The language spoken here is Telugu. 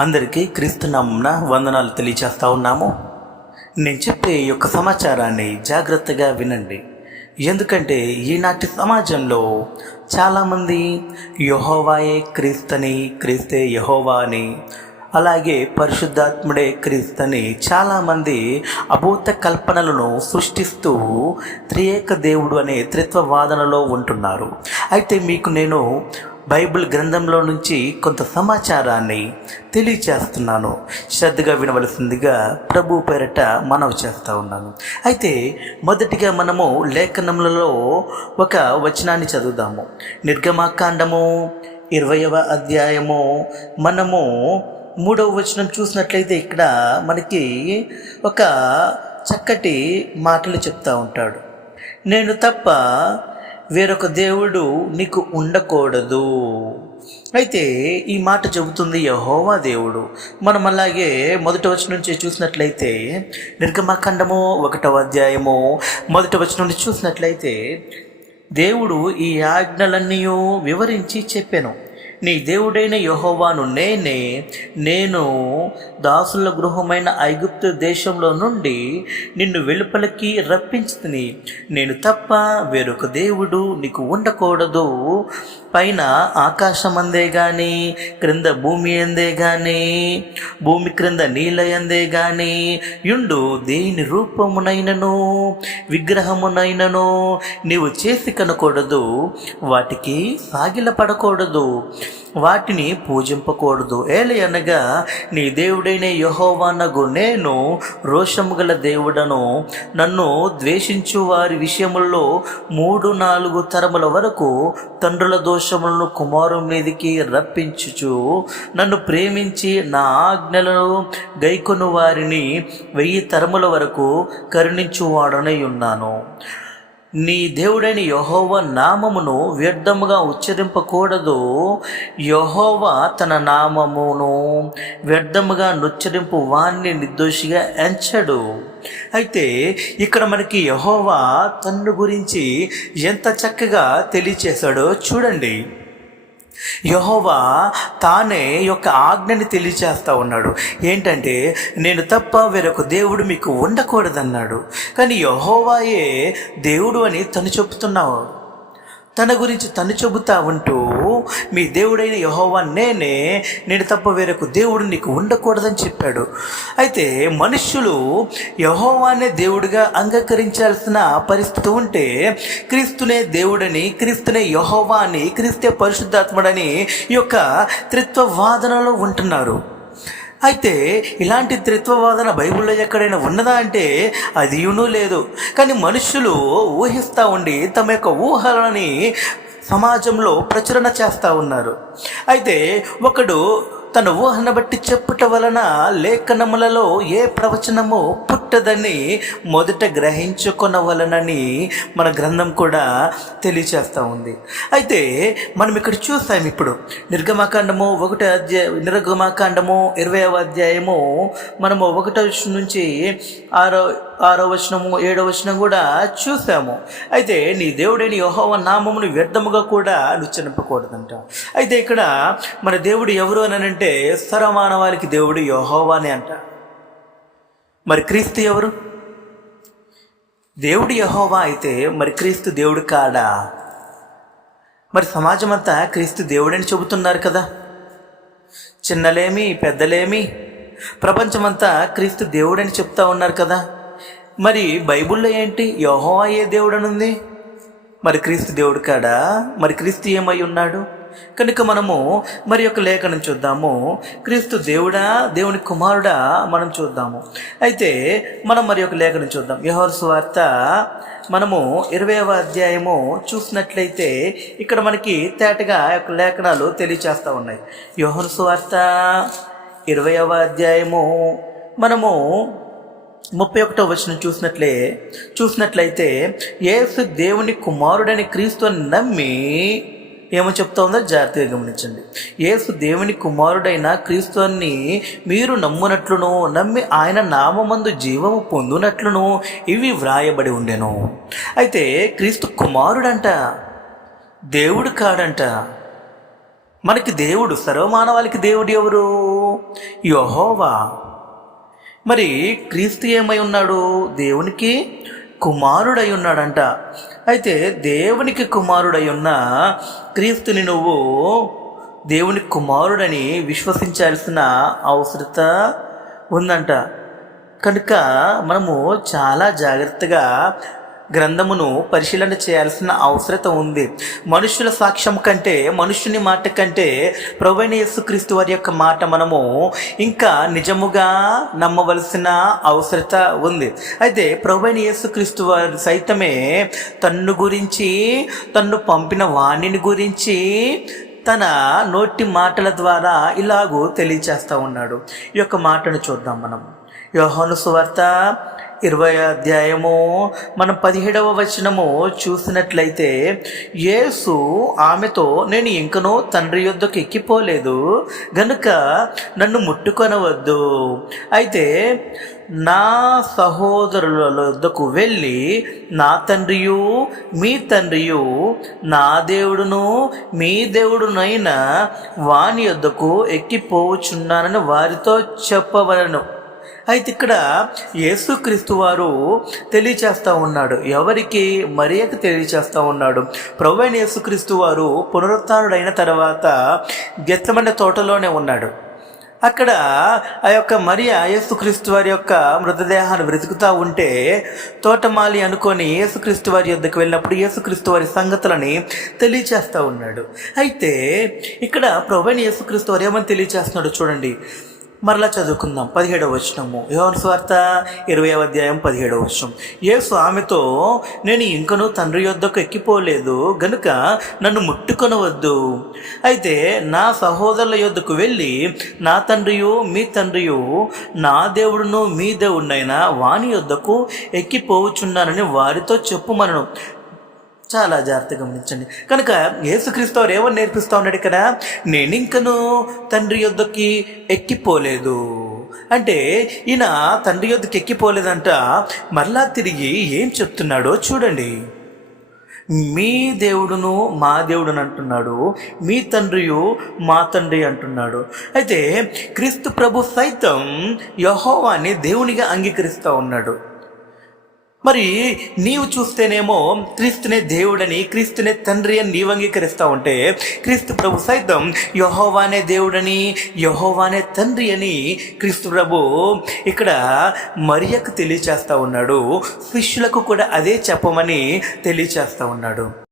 అందరికీ క్రీస్తు నామమున వందనాలు తెలియచేస్తా ఉన్నాము. నేను చెప్పే ఈ యొక్క సమాచారాన్ని జాగ్రత్తగా వినండి. ఎందుకంటే ఈనాటి సమాజంలో చాలామంది యహోవాయే క్రీస్తని క్రీస్తే యహోవా అని అలాగే పరిశుద్ధాత్ముడే క్రీస్తని చాలామంది అభూత కల్పనలను సృష్టిస్తూ త్రియేక దేవుడు అనే త్రిత్వ వాదనలో ఉంటున్నారు. అయితే మీకు నేను బైబిల్ గ్రంథంలో నుంచి కొంత సమాచారాన్ని తెలియచేస్తున్నాను. శ్రద్ధగా వినవలసిందిగా ప్రభు పేరట మనవి చేస్తూ ఉన్నాను. అయితే మొదటిగా మనము లేఖనములలో ఒక వచనాన్ని చదువుదాము. నిర్గమాకాండము ఇరవయవ అధ్యాయము మనము మూడవ వచనం చూసినట్లయితే ఇక్కడ మనకి ఒక చక్కటి మాటలు చెప్తూ ఉంటాడు. నేను తప్ప వేరొక దేవుడు నీకు ఉండకూడదు. అయితే ఈ మాట చెబుతుంది యహోవా దేవుడు. మనం అలాగే మొదటి వచనం నుంచి చూసినట్లయితే నిర్గమకాండము ఒకటవ అధ్యాయము మొదటి వచనం నుంచి చూసినట్లయితే దేవుడు ఈ ఆజ్ఞలన్నీ వివరించి చెప్పాను. నీ దేవుడైన యహోవాను నేనే నేను దాసుల గృహమైన ఐగుప్తు దేశంలో నుండి నిన్ను వెలుపలికి రప్పించుతుని. నేను తప్ప వేరొక దేవుడు నీకు ఉండకూడదు. పైన ఆకాశం అందే గాని క్రింద భూమి అందే గాని భూమి క్రింద నీళ్ళ ఎందే గాని యుండు దేని రూపమునైనను విగ్రహమునైనను నీవు చేసి కనకూడదు. వాటికి సాగిలపడకూడదు. వాటిని పూజింపకూడదు. ఏలి అనగా నీ దేవుడైన యహోవానగు నేను రోషము గల దేవుడను. నన్ను ద్వేషించు వారి విషయముల్లో మూడు నాలుగు తరముల వరకు తండ్రుల దోషములను కుమారు మీదికి రప్పించుచు నన్ను ప్రేమించి నా ఆజ్ఞలను గైకొను వారిని వెయ్యి తరముల వరకు కరుణించువాడనై ఉన్నాను. నీ దేవుడైన యహోవ నామమును వ్యర్థముగా ఉచ్చరింపకూడదు. యహోవ తన నామమును వ్యర్థముగా నుచ్చరింపు వాణ్ణి నిర్దోషిగా ఎంచడు. అయితే ఇక్కడ మనకి యహోవా తన్ను గురించి ఎంత చక్కగా తెలియచేశాడో చూడండి. యహోవా తానే యొక్క ఆజ్ఞని తెలియచేస్తా ఉన్నాడు. ఏంటంటే నేను తప్ప వేరొక దేవుడు మీకు ఉండకూడదన్నాడు. కానీ యహోవాయే దేవుడు అని తను చెబుతున్నావు తన గురించి తను చెబుతా ఉంటూ మీ దేవుడైన యహోవా నేనే నేను తప్ప వేరొక దేవుడు నీకు ఉండకూడదని చెప్పాడు. అయితే మనుష్యులు యహోవానే దేవుడిగా అంగీకరించాల్సిన పరిస్థితి ఉంటే క్రీస్తునే దేవుడని క్రీస్తునే యహోవా అని క్రీస్తే పరిశుద్ధాత్ముడని ఈ యొక్క త్రిత్వ వాదనలో ఉంటున్నారు. అయితే ఇలాంటి త్రిత్వవాదన బైబిల్లో ఎక్కడైనా ఉన్నదా అంటే అది లేదు. కానీ మనుషులు ఊహిస్తూ ఉండి తమ యొక్క ఊహలని సమాజంలో ప్రచురణ చేస్తూ ఉన్నారు. అయితే ఒకడు తన ఊహను బట్టి చెప్పుట వలన లేఖనములలో ఏ ప్రవచనము పుట్టదని మొదట గ్రహించుకొనవలనని మన గ్రంథం కూడా తెలియచేస్తూ ఉంది. అయితే మనం ఇక్కడ చూస్తాం ఇప్పుడు నిర్గమాకాండము ఒకటో అధ్యాయ నిర్గమాకాండము ఇరవై అధ్యాయము మనము ఒకటో నుంచి ఆరో ఆరో వచనము ఏడో వచనం కూడా చూసాము. అయితే నీ దేవుడైన యహోవ నామమును వ్యర్థముగా కూడా నుచ్చనిపకూడదంట అయితే ఇక్కడ మన దేవుడు ఎవరు అని అంటే సర్వమానవాళికి దేవుడు యహోవానే అంట. మరి క్రీస్తు ఎవరు? దేవుడు యహోవా అయితే మరి క్రీస్తు దేవుడు కాడా? మరి సమాజం అంతా క్రీస్తు దేవుడని చెబుతున్నారు కదా. చిన్నలేమి పెద్దలేమి ప్రపంచమంతా క్రీస్తు దేవుడని చెప్తా ఉన్నారు కదా. మరి బైబిల్లో ఏంటి? యహోవా ఏ దేవుడు ఉంది మరి క్రీస్తు దేవుడు కాడా మరి క్రీస్తు ఏమై ఉన్నాడు? కనుక మనము మరి యొక్క లేఖనం చూద్దాము. క్రీస్తు దేవుడా? దేవుని కుమారుడా? మనం చూద్దాము. అయితే మనం మరి యొక్క లేఖనం చూద్దాం. యహోర్ సువార్త మనము ఇరవైవ అధ్యాయము చూసినట్లయితే ఇక్కడ మనకి తేటగా యొక్క లేఖనాలు తెలియచేస్తూ ఉన్నాయి. యోహన్ సువార్త ఇరవైవ అధ్యాయము మనము ముప్పై ఒకటో వచనం చూసినట్లే చూసినట్లయితే యేసు దేవుని కుమారుడని క్రీస్తు నమ్మి ఏమో చెప్తా ఉందో జాగ్రత్తగా గమనించండి. యేసు దేవుని కుమారుడైన క్రీస్తుని మీరు నమ్మునట్లును నమ్మి ఆయన నామందు జీవము పొందునట్లును ఇవి వ్రాయబడి ఉండెను. అయితే క్రీస్తు కుమారుడంట దేవుడు కాడంట. మనకి దేవుడు సర్వమానవాళికి దేవుడు ఎవరు? యహోవా. మరి క్రీస్తు ఏమై ఉన్నాడు? దేవునికి కుమారుడై ఉన్నాడంట. అయితే దేవునికి కుమారుడై ఉన్న క్రీస్తుని నువ్వు దేవుని కుమారుడని విశ్వసించాల్సిన అవసరత ఉందంట. కనుక మనము చాలా జాగ్రత్తగా గ్రంథమును పరిశీలన చేయాల్సిన అవసరత ఉంది. మనుషుల సాక్ష్యం కంటే మనుషుని మాట కంటే ప్రవీణ యేసుక్రీస్తు వారి యొక్క మాట మనము ఇంకా నిజముగా నమ్మవలసిన అవసరత ఉంది. అయితే ప్రవీణ యేసుక్రీస్తు వారు సైతమే తన్ను గురించి తన్ను పంపిన వాణిని గురించి తన నోటి మాటల ద్వారా ఇలాగూ తెలియచేస్తూ ఉన్నాడు. ఈ యొక్క మాటను చూద్దాం మనం. యోహాను సువార్త ఇరవై అధ్యాయము మనం పదిహేడవ వచనము చూసినట్లయితే యేసు ఆమెతో నేను ఇంకనూ తండ్రి యొద్దకు ఎక్కిపోలేదు గనుక నన్ను ముట్టుకొనవద్దు. అయితే నా సహోదరుల వద్దకు వెళ్ళి నా తండ్రియు మీ తండ్రియు నా దేవుడును మీ దేవుడునైనా వాని యొద్దకు ఎక్కిపోవచ్చున్నానని వారితో చెప్పవలను. అయితే ఇక్కడ యేసుక్రీస్తు వారు తెలియచేస్తూ ఉన్నాడు. ఎవరికి? మరియకు తెలియచేస్తూ ఉన్నాడు. ప్రభు అయిన యేసుక్రీస్తు వారు పునరుత్డైన తర్వాత గెత్తమన్న తోటలోనే ఉన్నాడు. అక్కడ ఆ యొక్క మరియ యేసుక్రీస్తు వారి యొక్క మృతదేహాన్ని వెతుకుతూ ఉంటే తోటమాలి అనుకొని యేసుక్రీస్తు వారి యొద్దకు వెళ్ళినప్పుడు యేసుక్రీస్తు వారి సంగతులని తెలియచేస్తూ ఉన్నాడు. అయితే ఇక్కడ ప్రభుని యేసుక్రీస్తు వారు ఏమని తెలియచేస్తున్నాడు చూడండి. మరలా చదువుకుందాం. పదిహేడవ వచనము. యోహన్ స్వార్త ఇరవై అధ్యాయం పదిహేడవ వచనం. యేసు ఆమెతో నేను ఇంకనూ తండ్రి యొద్దకు ఎక్కిపోలేదు. గనుక నన్ను ముట్టుకొనవద్దు. అయితే నా సహోదరుల యొద్దకు వెళ్ళి నా తండ్రియు మీ తండ్రియు నా దేవుడును మీ దేవుడినైనా వాని యొద్దకు ఎక్కిపోవచ్చున్నానని వారితో చెప్పుమనను. చాలా జాగ్రత్తగా గమనించండి. కనుక యేసుక్రీస్తు వారు ఏమని నేర్పిస్తూ ఉన్నాడు ఇక్కడ? నేను ఇంకను తండ్రి యొద్దకి ఎక్కిపోలేదు. అంటే ఈయన తండ్రి యొద్దకి ఎక్కిపోలేదంట మరలా తిరిగి ఏం చెప్తున్నాడో చూడండి. మీ దేవుడును మా దేవుడును అంటున్నాడు మీ తండ్రియు మా తండ్రి అంటున్నాడు. అయితే క్రీస్తు ప్రభు సైతం యహోవాన్ని దేవునిగా అంగీకరిస్తూ ఉన్నాడు. మరి నీవు చూస్తేనేమో క్రీస్తునే దేవుడని క్రీస్తునే తండ్రి అని నీవు అంగీకరిస్తూ ఉంటే క్రీస్తు ప్రభు సైతం యహోవానే దేవుడని యహోవానే తండ్రి అని క్రీస్తు ప్రభు ఇక్కడ మరియకు తెలియచేస్తూ ఉన్నాడు. శిష్యులకు కూడా అదే చెప్పమని తెలియచేస్తూ ఉన్నాడు.